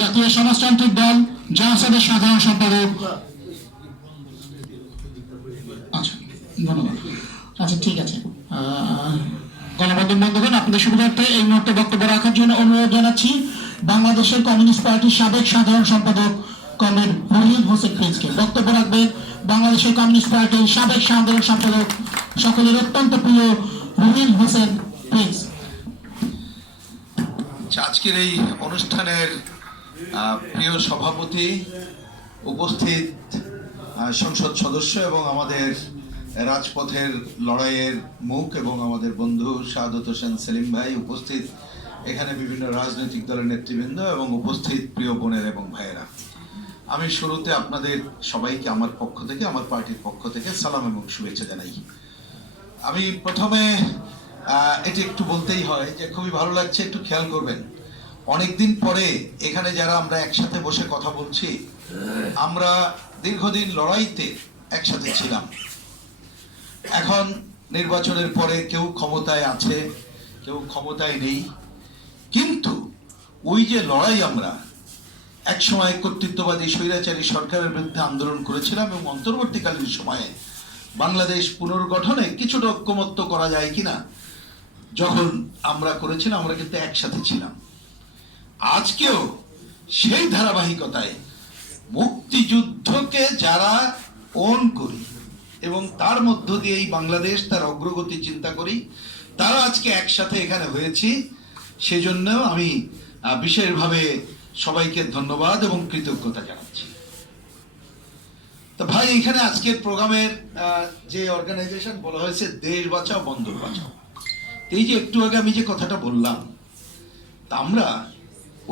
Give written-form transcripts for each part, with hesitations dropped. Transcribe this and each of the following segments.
জাতীয় সমাজতান্ত্রিক দল জাসাদের সাধারণ সম্পাদক। আচ্ছা, ধন্যবাদ। আচ্ছা, ঠিক আছে, গণমাধ্যম বন্ধুগণ, আপনাদের সুবিধার্থে এই মুহূর্তে বক্তব্য রাখার জন্য অনুরোধ জানাচ্ছি বাংলাদেশের কমিউনিস্ট পার্টির সাবেক সাধারণ সম্পাদক কমরেড রহিম হোসেন প্রিন্সকে। বক্তব্য রাখবে বাংলাদেশের কমিউনিস্ট পার্টির সাবেক সাধারণ সম্পাদক, সকলের অত্যন্ত প্রিয় রহিম হোসেন প্রিন্স। আজকের এই অনুষ্ঠানের প্রিয় সভাপতি, উপস্থিত সংসদ সদস্য এবং আমাদের রাজপথের লড়াইয়ের মুখ এবং আমাদের বন্ধু শাহাদত হোসেন সেলিম ভাই, উপস্থিত এখানে বিভিন্ন রাজনৈতিক দলের নেতৃবৃন্দ এবং উপস্থিত প্রিয় বোনের এবং ভাইয়েরা, আমি শুরুতে আপনাদের সবাইকে আমার পক্ষ থেকে, আমার পার্টির পক্ষ থেকে সালাম এবং শুভেচ্ছা জানাই। আমি প্রথমে এটি একটু বলতেই হয় যে খুবই ভালো লাগছে, একটু খেয়াল করবেন, অনেকদিন পরে এখানে যারা আমরা একসাথে বসে কথা বলছি, আমরা দীর্ঘদিন লড়াইতে একসাথে ছিলাম। এখন নির্বাচনের পরে কেউ ক্ষমতায় আছে, কেউ ক্ষমতায় নেই, কিন্তু ওই যে লড়াই, আমরা একসময় কর্তৃত্ববাদী স্বৈরাচারী সরকারের বিরুদ্ধে আন্দোলন করেছিলাম এবং অন্তর্বর্তীকালীন সময়ে বাংলাদেশ পুনর্গঠনে কিছুটা ঐক্যমত্য করা যায় কিনা যখন আমরা করেছিলাম, আমরা কিন্তু একসাথে ছিলাম। আজকেও সেই ধারাবাহিকতায় মুক্তিযুদ্ধকে যারা ওন করি এবং তার মধ্য দিয়ে এই বাংলাদেশ তার অগ্রগতি চিন্তা করি, তারা আজকে একসাথে এখানে হয়েছি। সেজন্য আমি বিশেষভাবে সবাইকে ধন্যবাদ এবং কৃতজ্ঞতা জানাচ্ছি। তো ভাই, এখানে আজকের প্রোগ্রামের যে অর্গানাইজেশন বলা হয়েছে দেশ বাঁচাও বন্দর বাঁচাও, এই যে একটু আগে আমি যে কথাটা বললাম, তা আমরা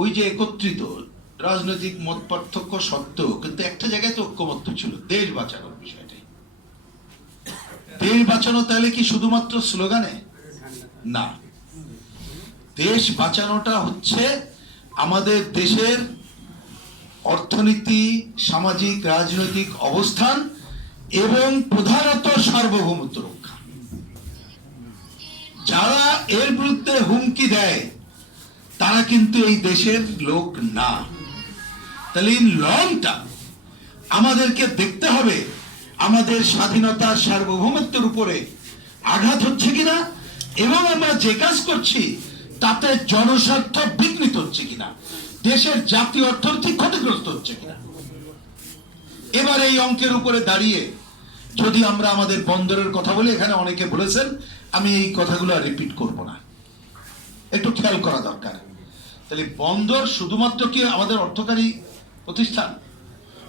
ওই যে একত্রিত রাজনৈতিক মত পার্থক্য সত্ত্বেও কিন্তু একটা জায়গায় তো ঐক্যমত্য ছিল, দেশ বাঁচানোর বিষয়টাই। দেশ বাঁচানো তাহলে কি শুধুমাত্র স্লোগানে না, দেশ বাঁচানোটা হচ্ছে আমাদের দেশের অর্থনীতি, সামাজিক রাজনৈতিক অবস্থান এবং প্রধানত সার্বভৌমত্ব রক্ষা। যারা এর বিরুদ্ধে হুমকি দেয় তারা কিন্তু এই দেশের লোক না। তাহলে ইন লং টার্ম আমাদেরকে দেখতে হবে আমাদের স্বাধীনতা, সার্বভৌমত্বের উপরে আঘাত হচ্ছে কিনা এবং আমরা যে কাজ করছি তাতে জনস্বার্থ বিঘ্নিত হচ্ছে কিনা, দেশের জাতীয় অর্থনীতি ক্ষতিগ্রস্ত হচ্ছে কিনা। এবার এই অঙ্কের উপরে দাঁড়িয়ে যদি আমরা আমাদের বন্দরের কথা বলি, এখানে অনেকে বলেছেন, আমি এই কথাগুলো রিপিট করব না, একটু খেয়াল করা দরকার। তাহলে বন্দর শুধুমাত্র কি আমাদের অর্থকারী প্রতিষ্ঠান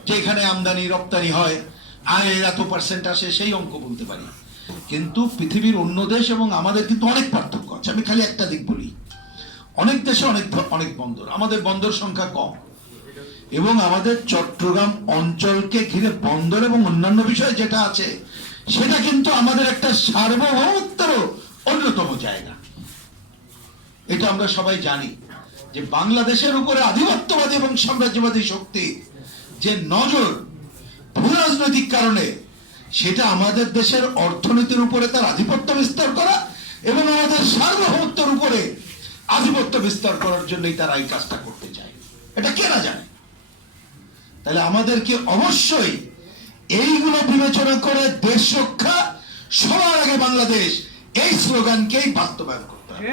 যে এখানে আমদানি রপ্তানি হয়, আয়ের এত পার্সেন্ট আসে, সেই অঙ্ক বলতে পারি, কিন্তু পৃথিবীর অন্য দেশ এবং আমাদের কিন্তু অনেক পার্থক্য আছে। আমি খালি একটা দিক বলি, অনেক দেশে অনেক বন্দর, আমাদের বন্দর সংখ্যা কম, এবং আমাদের চট্টগ্রাম অঞ্চলকে ঘিরে বন্দর এবং অন্যান্য বিষয় যেটা আছে সেটা কিন্তু আমাদের একটা সার্বভৌমত্বের অন্যতম জায়গা। এটা আমরা সবাই জানি যে বাংলাদেশের উপরে আধিপত্যবাদী এবং সাম্রাজ্যবাদী শক্তি যে নজর ভূ রাজনৈতিক কারণে, সেটা আমাদের দেশের অর্থনীতির উপরে তার আধিপত্য বিস্তার করা এবং আমাদের সার্বভৌমত্বের উপরে আধিপত্য বিস্তার করার জন্যই তারা এই কাজটা করতে চায়। এটা কে না জানে? তাহলে আমাদেরকে অবশ্যই এইগুলো বিবেচনা করে দেশ রক্ষা সবার আগে বাংলাদেশ, এই স্লোগানকেই বাস্তবায়ন করতে হবে।